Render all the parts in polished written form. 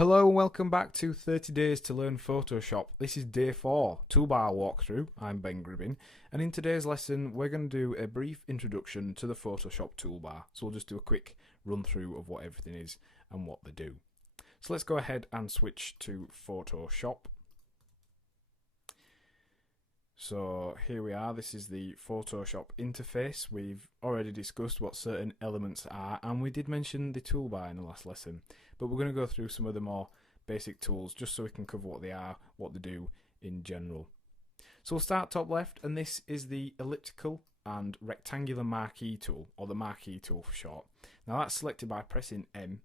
Hello and welcome back to 30 Days to Learn Photoshop. This is day 4, Toolbar walkthrough. I'm Ben Gribbin, and in today's lesson we're going to do a brief introduction to the Photoshop toolbar. So we'll just do a quick run through of what everything is and what they do. So let's go ahead and switch to Photoshop. So here we are, this is the Photoshop interface. We've already discussed what certain elements are, and we did mention the toolbar in the last lesson, but we're going to go through some of the more basic tools just so we can cover what they are, what they do in general. So we'll start top left, and this is the elliptical and rectangular marquee tool, or the marquee tool for short. Now that's selected by pressing M,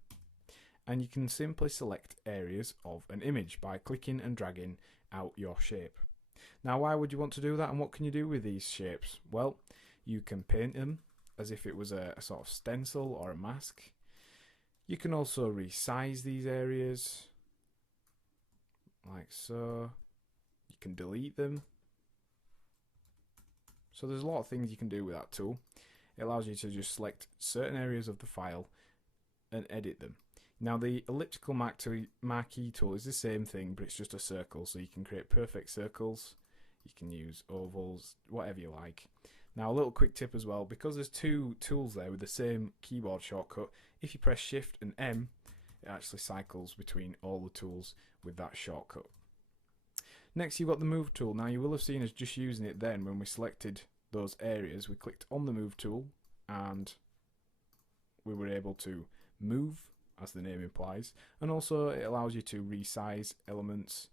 and you can simply select areas of an image by clicking and dragging out your shape. Now, why would you want to do that, and what can you do with these shapes? Well, you can paint them as if it was a sort of stencil or a mask. You can also resize these areas, like so. You can delete them. So there's a lot of things you can do with that tool. It allows you to just select certain areas of the file and edit them. Now the elliptical marquee tool is the same thing, but it's just a circle, so you can create perfect circles. You can use ovals, whatever you like. Now a little quick tip as well, because there's two tools there with the same keyboard shortcut, if you press Shift and M, it actually cycles between all the tools with that shortcut. Next you've got the Move tool. Now you will have seen us just using it then when we selected those areas. We clicked on the Move tool and we were able to move, as the name implies, and also it allows you to resize elements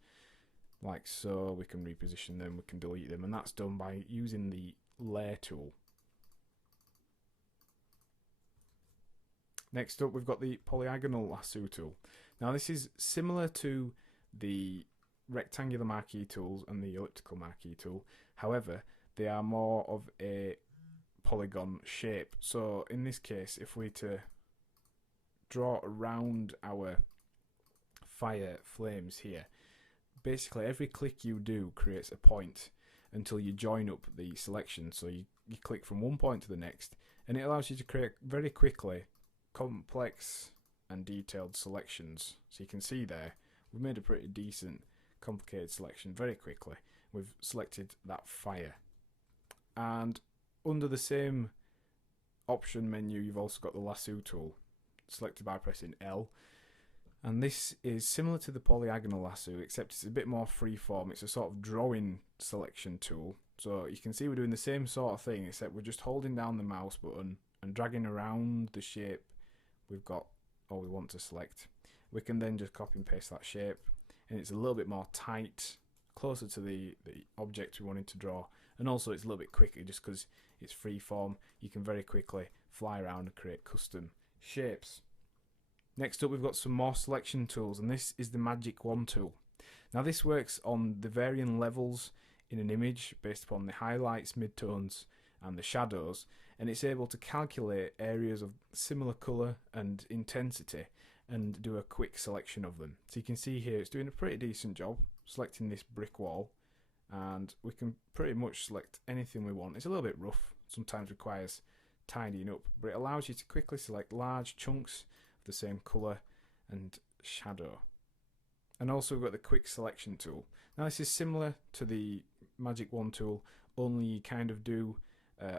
like so. We can reposition them, we can delete them, and that's done by using the Layer tool. Next up we've got the polygonal lasso tool. Now this is similar to the rectangular marquee tools and the elliptical marquee tool, however they are more of a polygon shape. So in this case, if we to draw around our fire flames here, basically every click you do creates a point until you join up the selection. So you click from one point to the next, and it allows you to create very quickly complex and detailed selections. So you can see there we've made a pretty decent complicated selection very quickly. We've selected that fire, and under the same option menu you've also got the lasso tool, selected by pressing L, and this is similar to the polygonal lasso except it's a bit more freeform. It's a sort of drawing selection tool, so you can see we're doing the same sort of thing except we're just holding down the mouse button and dragging around the shape we've got or we want to select. We can then just copy and paste that shape, and it's a little bit more tight, closer to the object we wanted to draw, and also it's a little bit quicker just because it's freeform. You can very quickly fly around and create custom shapes. Next up we've got some more selection tools, and this is the Magic Wand tool. Now this works on the varying levels in an image based upon the highlights, midtones and the shadows, and it's able to calculate areas of similar colour and intensity and do a quick selection of them. So you can see here it's doing a pretty decent job selecting this brick wall, and we can pretty much select anything we want. It's a little bit rough, sometimes requires tidying up, but it allows you to quickly select large chunks of the same colour and shadow. And also we've got the quick selection tool. Now this is similar to the Magic Wand tool, only you kind of do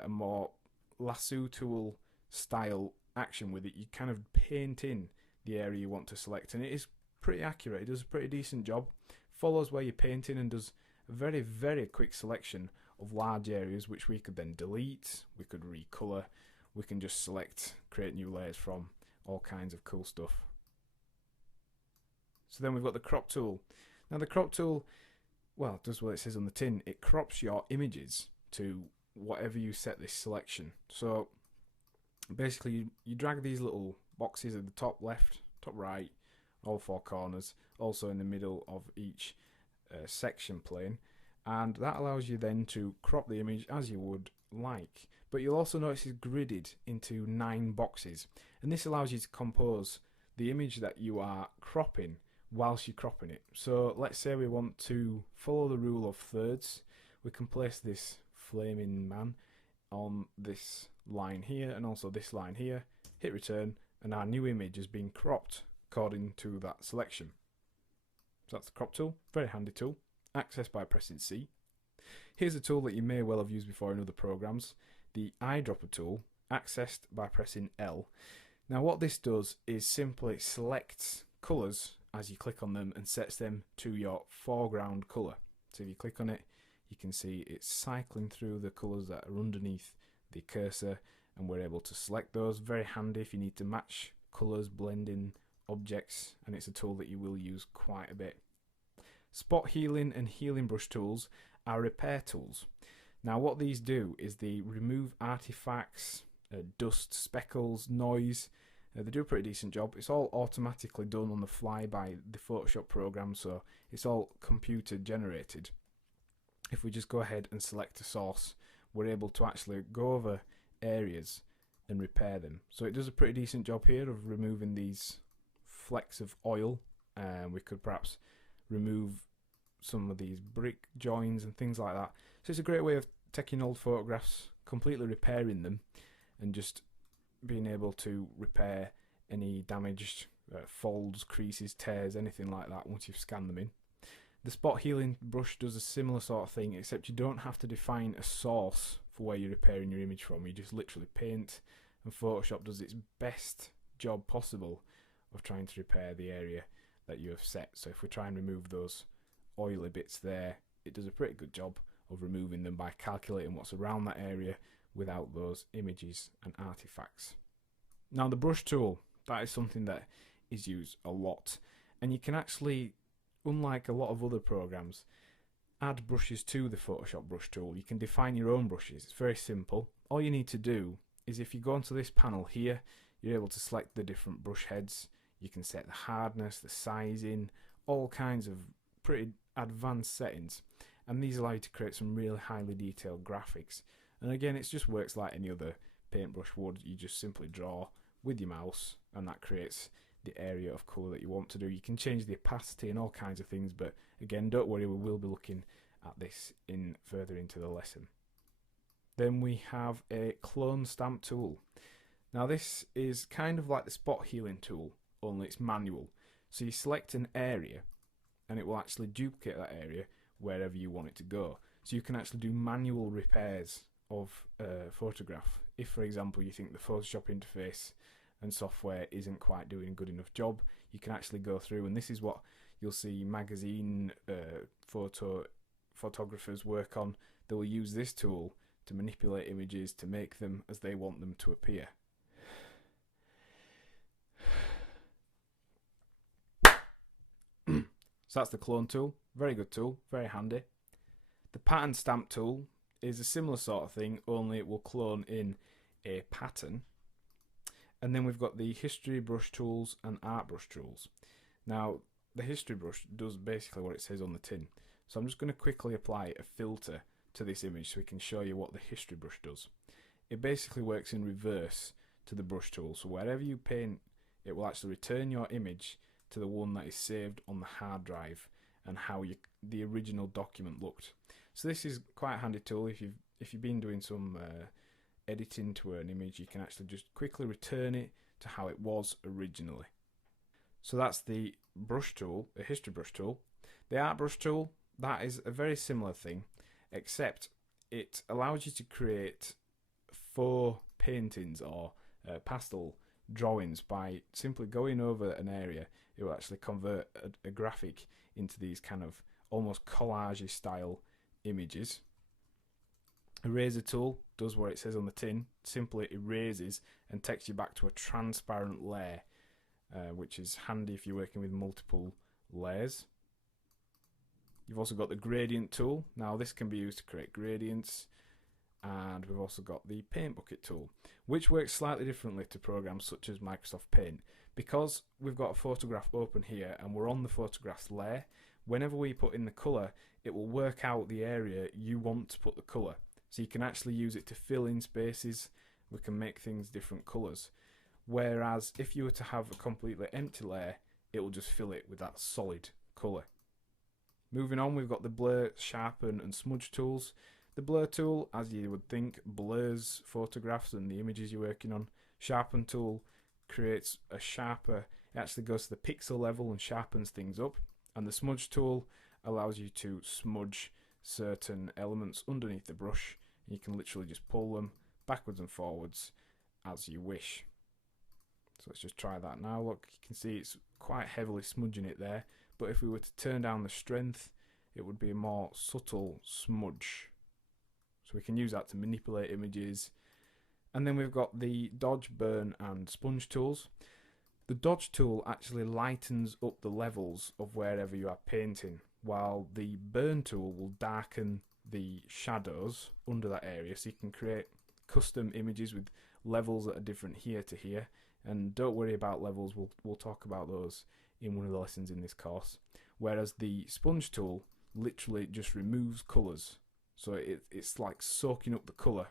a more lasso tool style action with it. You kind of paint in the area you want to select, and it is pretty accurate. It does a pretty decent job, follows where you're painting, and does a very, very quick selection of large areas which we could then delete, we could recolor, we can just select, create new layers from, all kinds of cool stuff. So then we've got the crop tool. Now the crop tool, well, does what it says on the tin. It crops your images to whatever you set this selection. So basically you drag these little boxes at the top left, top right, all four corners, also in the middle of each section plane, and that allows you then to crop the image as you would like. But you'll also notice it's gridded into 9 boxes, and this allows you to compose the image that you are cropping whilst you're cropping it. So let's say we want to follow the rule of thirds. We can place this flaming man on this line here and also this line here, hit return, and our new image has been cropped according to that selection. So that's the crop tool, very handy tool, accessed by pressing C. Here's a tool that you may well have used before in other programs, the eyedropper tool, accessed by pressing L. Now what this does is simply selects colours as you click on them and sets them to your foreground colour. So if you click on it, you can see it's cycling through the colours that are underneath the cursor, and we're able to select those. Very handy if you need to match colours, blend in objects, and it's a tool that you will use quite a bit. Spot healing and healing brush tools are repair tools. Now what these do is they remove artifacts, dust, speckles, noise. They do a pretty decent job. It's all automatically done on the fly by the Photoshop program, so it's all computer generated. If we just go ahead and select a source, we're able to actually go over areas and repair them. So it does a pretty decent job here of removing these flecks of oil. We could perhaps remove some of these brick joins and things like that. So it's a great way of taking old photographs, completely repairing them, and just being able to repair any damaged folds, creases, tears, anything like that once you've scanned them in. The spot healing brush does a similar sort of thing, except you don't have to define a source for where you're repairing your image from. You just literally paint, and Photoshop does its best job possible of trying to repair the area that you have set. So if we try and remove those oily bits there, it does a pretty good job of removing them by calculating what's around that area without those images and artifacts. Now the brush tool, that is something that is used a lot, and you can actually, unlike a lot of other programs, add brushes to the Photoshop brush tool. You can define your own brushes. It's very simple. All you need to do is, if you go onto this panel here, you're able to select the different brush heads. You can set the hardness, the sizing, all kinds of pretty advanced settings, and these allow you to create some really highly detailed graphics. And again, it just works like any other paintbrush would. You just simply draw with your mouse, and that creates the area of colour that you want to do. You can change the opacity and all kinds of things, but again, don't worry, we will be looking at this further into the lesson. Then we have a clone stamp tool. Now this is kind of like the spot healing tool, only it's manual. So you select an area and it will actually duplicate that area wherever you want it to go. So you can actually do manual repairs of a photograph. If, for example, you think the Photoshop interface and software isn't quite doing a good enough job, you can actually go through, and this is what you'll see magazine photographers work on. They will use this tool to manipulate images to make them as they want them to appear. So that's the clone tool. Very good tool, very handy. The pattern stamp tool is a similar sort of thing, only it will clone in a pattern. And then we've got the history brush tools and art brush tools. Now the history brush does basically what it says on the tin. So I'm just going to quickly apply a filter to this image so we can show you what the history brush does. It basically works in reverse to the brush tool. So wherever you paint, it will actually return your image to the one that is saved on the hard drive and how the original document looked. So this is quite a handy tool. If you've been doing some editing to an image, you can actually just quickly return it to how it was originally. So that's the brush tool, the history brush tool. The art brush tool, that is a very similar thing, except it allows you to create faux paintings or pastel drawings by simply going over an area. It will actually convert a graphic into these kind of almost collage style images. Eraser tool does what it says on the tin, simply erases and takes you back to a transparent layer, which is handy if you're working with multiple layers. You've also got the gradient tool. Now this can be used to create gradients, and we've also got the paint bucket tool, which works slightly differently to programs such as Microsoft Paint. Because we've got a photograph open here and we're on the photograph's layer, whenever we put in the colour, it will work out the area you want to put the colour. So you can actually use it to fill in spaces. We can make things different colours. Whereas if you were to have a completely empty layer, it will just fill it with that solid colour. Moving on, we've got the blur, sharpen and smudge tools. The blur tool, as you would think, blurs photographs and the images you're working on. Sharpen tool creates a sharper It actually goes to the pixel level and sharpens things up. And the smudge tool allows you to smudge certain elements underneath the brush. You can literally just pull them backwards and forwards as you wish. So let's just try that now. Look, you can see it's quite heavily smudging it there, but if we were to turn down the strength, it would be a more subtle smudge. So we can use that to manipulate images. And then we've got the dodge, burn and sponge tools. The dodge tool actually lightens up the levels of wherever you are painting, while the burn tool will darken the shadows under that area, so you can create custom images with levels that are different here to here. And don't worry about levels, we'll talk about those in one of the lessons in this course. Whereas the sponge tool literally just removes colours, so it's like soaking up the colour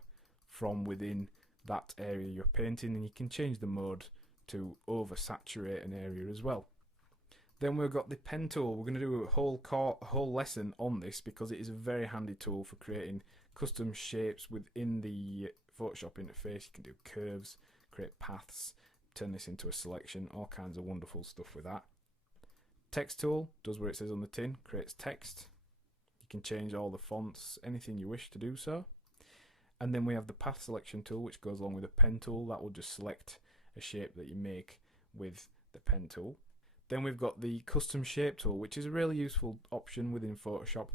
from within that area you're painting, and you can change the mode to oversaturate an area as well. Then we've got the pen tool. We're going to do a whole lesson on this because it is a very handy tool for creating custom shapes within the Photoshop interface. You can do curves, create paths, turn this into a selection, all kinds of wonderful stuff with that. Text tool does what it says on the tin, creates text. You can change all the fonts, anything you wish to do so. And then we have the path selection tool, which goes along with the pen tool. That will just select a shape that you make with the pen tool. Then we've got the custom shape tool, which is a really useful option within Photoshop.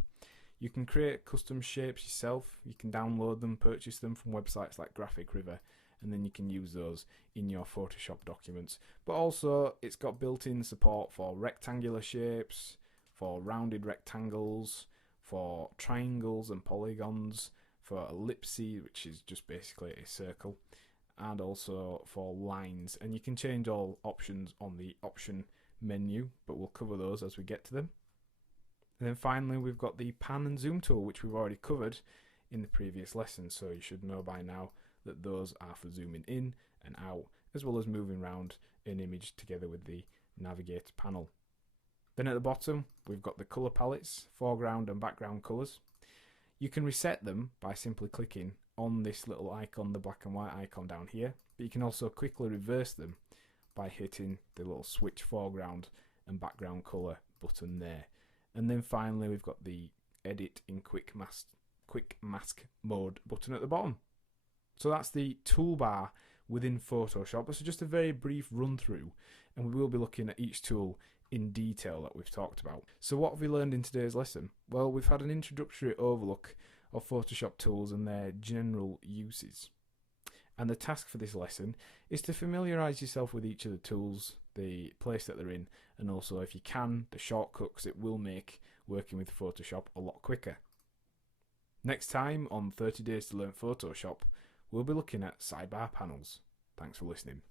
You can create custom shapes yourself. You can download them, purchase them from websites like Graphic River, and then you can use those in your Photoshop documents. But also it's got built-in support for rectangular shapes, for rounded rectangles, for triangles and polygons, for ellipses, which is just basically a circle, and also for lines. And you can change all options on the option menu, but we'll cover those as we get to them. And then finally we've got the pan and zoom tool, which we've already covered in the previous lesson, so you should know by now that those are for zooming in and out, as well as moving around an image together with the navigator panel. Then at the bottom we've got the colour palettes, foreground and background colours. You can reset them by simply clicking on this little icon, the black and white icon down here, but you can also quickly reverse them by hitting the little switch foreground and background colour button there. And then finally we've got the edit in quick mask mode button at the bottom. So that's the toolbar within Photoshop. This is just a very brief run through, and we will be looking at each tool in detail that we've talked about. So what have we learned in today's lesson? Well, we've had an introductory overlook of Photoshop tools and their general uses. And the task for this lesson is to familiarise yourself with each of the tools, the place that they're in, and also, if you can, the shortcuts it will make working with Photoshop a lot quicker. Next time on 30 Days to Learn Photoshop, we'll be looking at sidebar panels. Thanks for listening.